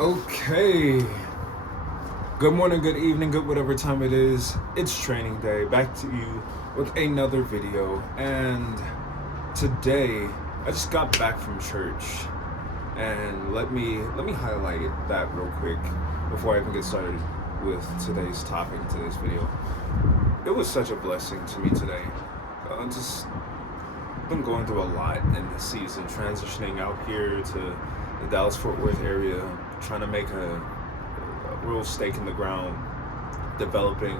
Okay. Good morning, good evening, good whatever time it is. It's training day. Back to you with another video. And today I just got back from church. And let me highlight that real quick before I even get started with today's topic, today's video. It was such a blessing to me today. Just been going through a lot in this season, transitioning out here to the Dallas-Fort Worth area, trying to make a real stake in the ground, developing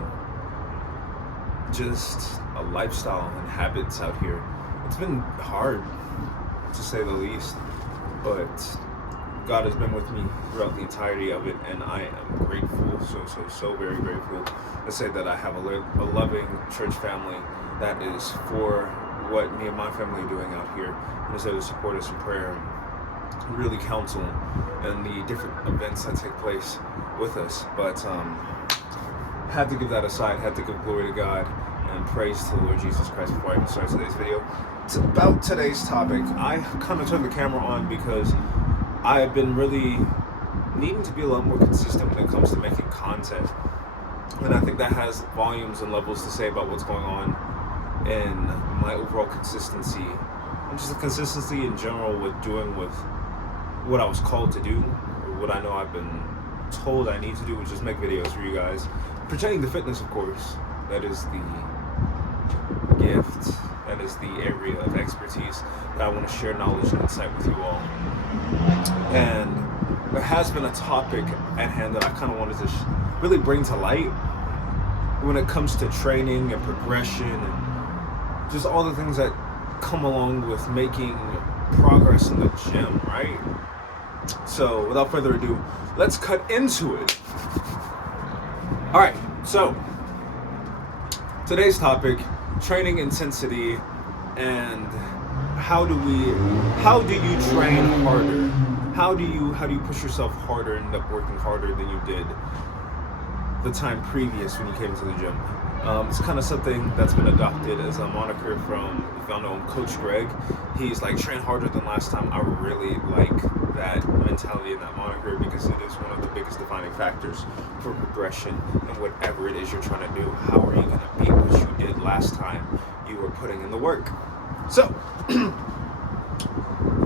just a lifestyle and habits out here. It's been hard, to say the least, but God has been with me throughout the entirety of it, and I am grateful, so very grateful to say that I have a loving church family that is for what me and my family are doing out here, and is there to support us in prayer, really counsel, and the different events that take place with us. But had to give that aside, had to give glory to God and praise to the Lord Jesus Christ before I even start today's video. It's about today's topic. I kind of turned the camera on because I have been really needing to be a lot more consistent when it comes to making content. And I think that has volumes and levels to say about what's going on in my overall consistency, and just the consistency in general with doing with what I was called to do, or what I know I've been told I need to do, which is make videos for you guys. Pertaining to fitness, of course, that is the gift, that is the area of expertise that I want to share knowledge and insight with you all. And there has been a topic at hand that I kind of wanted to really bring to light when it comes to training and progression and just all the things that come along with making progress in the gym, right? So without further ado, let's cut into it. All right, so today's topic, training intensity, and how do you train harder? How do you push yourself harder and end up working harder than you did the time previous when you came to the gym? It's kind of something that's been adopted as a moniker from, if y'all know him, Coach Greg. He's like, train harder than last time. I really like that mentality and that moniker because it is one of the biggest defining factors for progression and whatever it is you're trying to do. How are you going to beat what you did last time you were putting in the work? So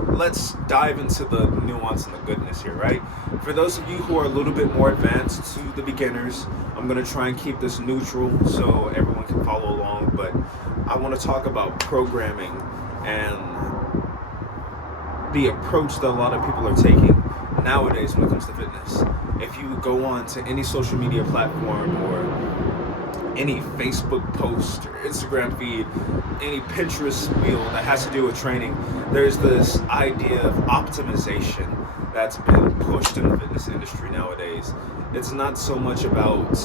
let's dive into the nuance and the goodness here, right? For those of you who are a little bit more advanced to the beginners, I'm going to try and keep this neutral so everyone can follow along, but I want to talk about programming and the approach that a lot of people are taking nowadays when it comes to fitness. If you go on to any social media platform or any Facebook post or Instagram feed, any Pinterest reel that has to do with training, there's this idea of optimization that's been pushed in the fitness industry nowadays. It's not so much about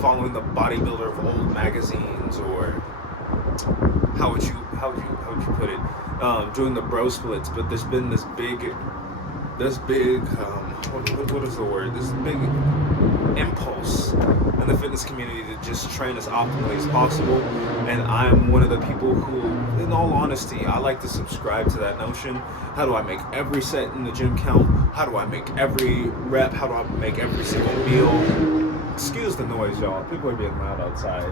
following the bodybuilder of old magazines, or how would you put it, doing the bro splits, but there's been this big what is the word? This big impulse in the fitness community to just train as optimally as possible. And I'm one of the people who, in all honesty, I like to subscribe to that notion. How do I make every set in the gym count? How do I make every rep? How do I make every single meal? Excuse the noise, y'all. People are being loud outside.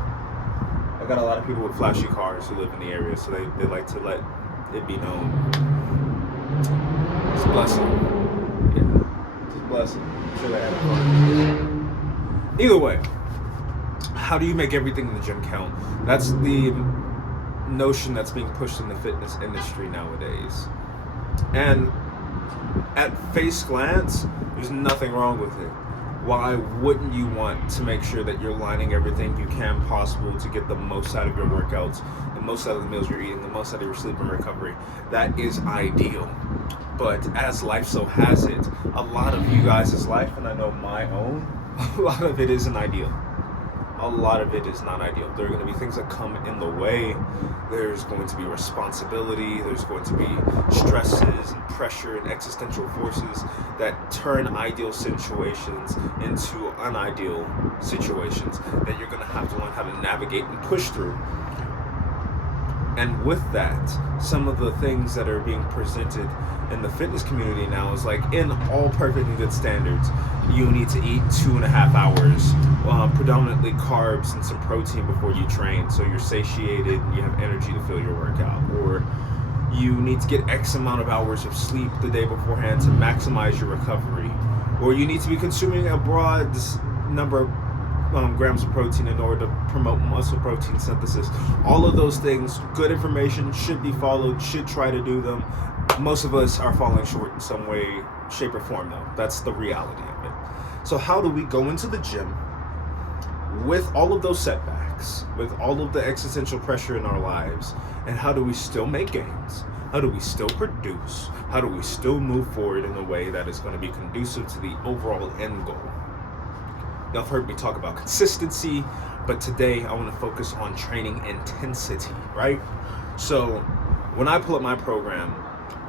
I got a lot of people with flashy cars who live in the area, so they like to let it be known. It's a blessing. Yeah, it's a blessing. I'm sure they have fun. Either way, how do you make everything in the gym count? That's the notion that's being pushed in the fitness industry nowadays. And at face glance, there's nothing wrong with it. Why wouldn't you want to make sure that you're lining everything you can possible to get the most out of your workouts, the most out of the meals you're eating, the most out of your sleep and recovery? That is ideal. But as life so has it, a lot of you guys' life, and I know my own, a lot of it isn't ideal. A lot of it is not ideal. There are going to be things that come in the way. There's going to be responsibility. There's going to be stresses and pressure and existential forces that turn ideal situations into unideal situations that you're going to have to learn how to navigate and push through. And with that, some of the things that are being presented in the fitness community now is like, in all perfectly good standards, you need to eat 2.5 hours, predominantly carbs and some protein before you train, so you're satiated and you have energy to fill your workout. Or you need to get X amount of hours of sleep the day beforehand to maximize your recovery. Or you need to be consuming a broad number of grams of protein in order to promote muscle protein synthesis. All of those things, good information, should be followed, should try to do them. Most of us are falling short in some way, shape, or form, though. That's the reality of it. So how do we go into the gym with all of those setbacks, with all of the existential pressure in our lives, and how do we still make gains? How do we still produce? How do we still move forward in a way that is going to be conducive to the overall end goal? Y'all have heard me talk about consistency, but today I want to focus on training intensity, right? So when I pull up my program,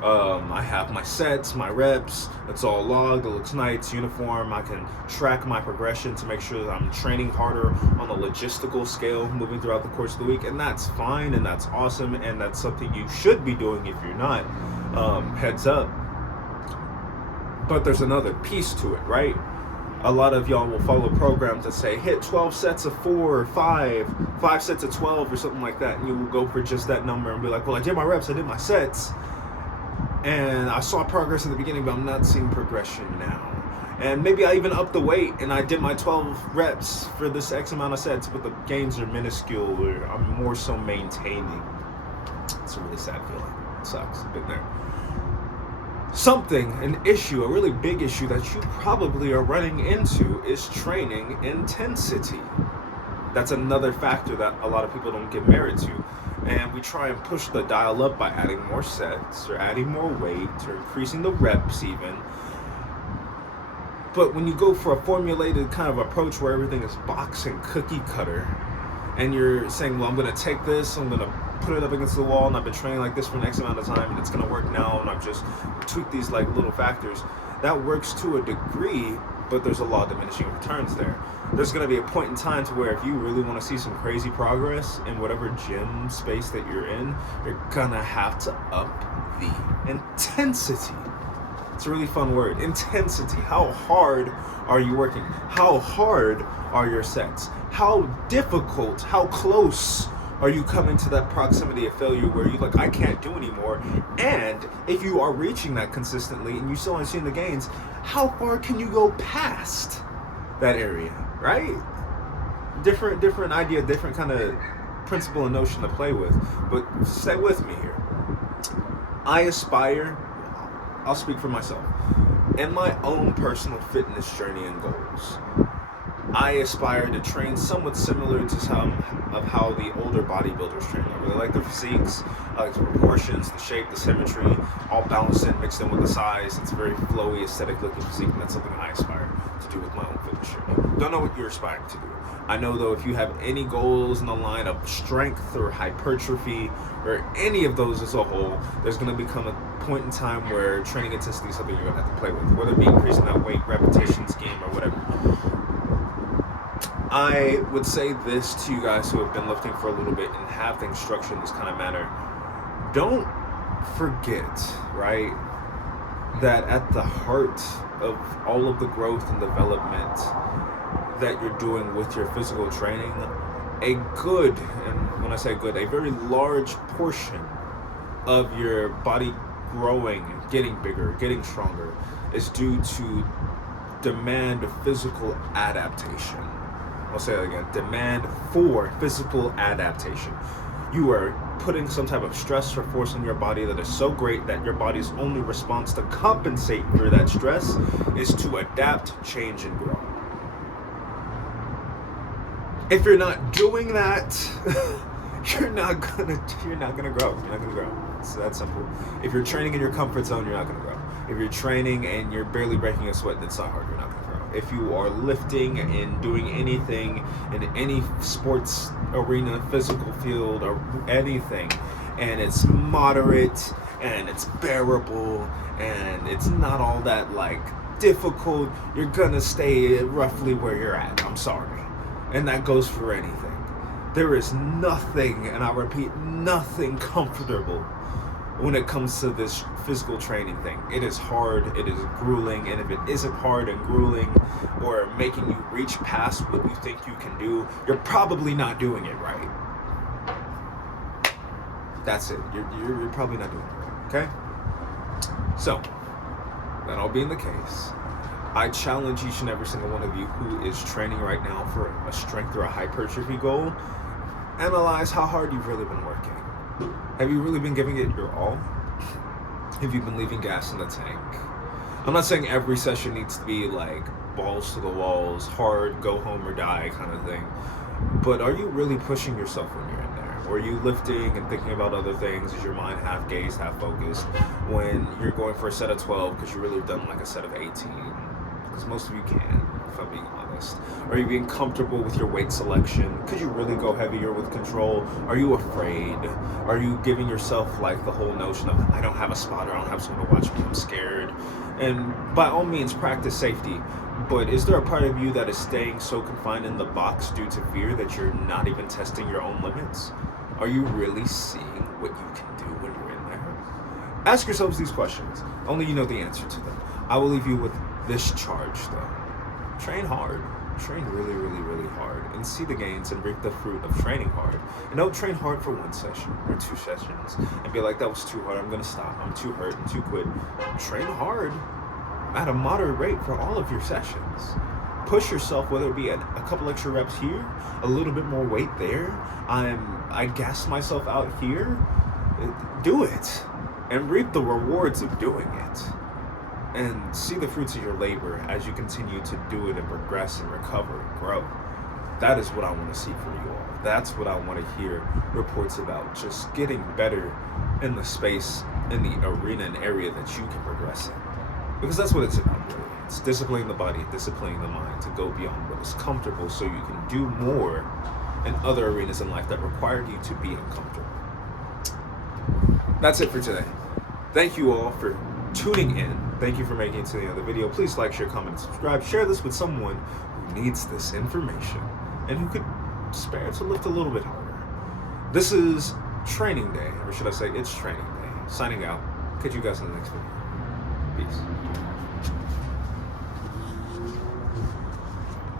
I have my sets, my reps, it's all logged, it looks nice, uniform. I can track my progression to make sure that I'm training harder on a logistical scale moving throughout the course of the week, and that's fine, and that's awesome, and that's something you should be doing if you're not. Heads up. But there's another piece to it, right? A lot of y'all will follow programs that say hit 12 sets of 4 or 5 sets of 12 or something like that, and you will go for just that number and be like, well, I did my reps, I did my sets, and I saw progress in the beginning, but I'm not seeing progression now. And maybe I even upped the weight and I did my 12 reps for this X amount of sets, but the gains are minuscule, or I'm more so maintaining. It's a really sad feeling. It sucks. I've been there. An issue, a really big issue that you probably are running into is training intensity. That's another factor that a lot of people don't get married to. And we try and push the dial up by adding more sets or adding more weight or increasing the reps even. But when you go for a formulated kind of approach where everything is box and cookie cutter, and you're saying, well, I'm going to take this, I'm going to put it up against the wall, and I've been training like this for an X amount of time, and it's going to work now, and I've just tweaked these like little factors. That works to a degree, but there's a lot of diminishing returns there. There's going to be a point in time to where if you really want to see some crazy progress in whatever gym space that you're in, you're going to have to up the intensity. It's a really fun word. Intensity. How hard are you working? How hard are your sets? How difficult, how close are you coming to that proximity of failure where you're like, I can't do anymore? And if you are reaching that consistently and you still aren't seeing the gains, how far can you go past that area, right? Different idea, different kind of principle and notion to play with. But stay with me here. I aspire, I'll speak for myself, in my own personal fitness journey and goals, I aspire to train somewhat similar to some of how the older bodybuilders train. I really like the physiques, I like the proportions, the shape, the symmetry, all balanced in, mixed in with the size. It's a very flowy, aesthetic looking physique, and that's something I aspire to do with my own fitness journey. Don't know what you're aspiring to do. I know though, if you have any goals in the line of strength or hypertrophy or any of those as a whole, there's going to become a point in time where training intensity is something you're going to have to play with, whether it be increasing that weight, repetition scheme, or whatever. I would say this to you guys who have been lifting for a little bit and have things structured in this kind of manner. Don't forget, right, that at the heart of all of the growth and development that you're doing with your physical training, a good, and when I say good, a very large portion of your body growing, getting bigger, getting stronger, is due to demand physical adaptation. I'll say that again, demand for physical adaptation. You are putting some type of stress or force on your body that is so great that your body's only response to compensate for that stress is to adapt, change, and grow. If you're not doing that, you're not gonna grow. You're not gonna grow. It's that simple. If you're training in your comfort zone, you're not gonna grow. If you're training and you're barely breaking a sweat, that's not hard. You're not gonna grow. If you are lifting and doing anything in any sports arena, physical field, or anything, and it's moderate and it's bearable and it's not all that like difficult, you're gonna stay roughly where you're at. I'm sorry. And that goes for anything. There is nothing, and I repeat, nothing comfortable when it comes to this physical training thing. It is hard, it is grueling, and if it isn't hard and grueling or making you reach past what you think you can do, you're probably not doing it right. That's it. You're probably not doing it right, okay? So, that all being the case, I challenge each and every single one of you who is training right now for a strength or a hypertrophy goal, analyze how hard you've really been working. Have you really been giving it your all? Have you been leaving gas in the tank? I'm not saying every session needs to be like balls to the walls, hard, go home or die kind of thing. But are you really pushing yourself when you're in there? Or are you lifting and thinking about other things? Is your mind half gazed, half focused? When you're going for a set of 12 because you really have done like a set of 18? Because most of you can, if I'm being honest. Are you being comfortable with your weight selection? Could you really go heavier with control? Are you afraid? Are you giving yourself like the whole notion of, I don't have a spotter, I don't have someone to watch me, I'm scared? And by all means, practice safety. But is there a part of you that is staying so confined in the box due to fear that you're not even testing your own limits? Are you really seeing what you can do when you're in there? Ask yourselves these questions. Only you know the answer to them. I will leave you with this charge though. Train hard. Train really, really, really hard and see the gains and reap the fruit of training hard. And don't train hard for one session or two sessions and be like, that was too hard, I'm gonna stop, I'm too hurt, I'm too quit. Train hard at a moderate rate for all of your sessions. Push yourself, whether it be a couple extra reps here, a little bit more weight there. I gas myself out here. Do it and reap the rewards of doing it. And see the fruits of your labor as you continue to do it and progress and recover and grow. That is what I want to see for you all. That's what I want to hear reports about. Just getting better in the space, in the arena and area that you can progress in. Because that's what it's about, really. It's disciplining the body, disciplining the mind to go beyond what is comfortable so you can do more in other arenas in life that require you to be uncomfortable. That's it for today. Thank you all for tuning in. Thank you for making it to the end of the video. Please like, share, comment, and subscribe. Share this with someone who needs this information and who could spare to lift a little bit harder. This is training day, or should I say it's training day. Signing out. Catch you guys in the next video. Peace.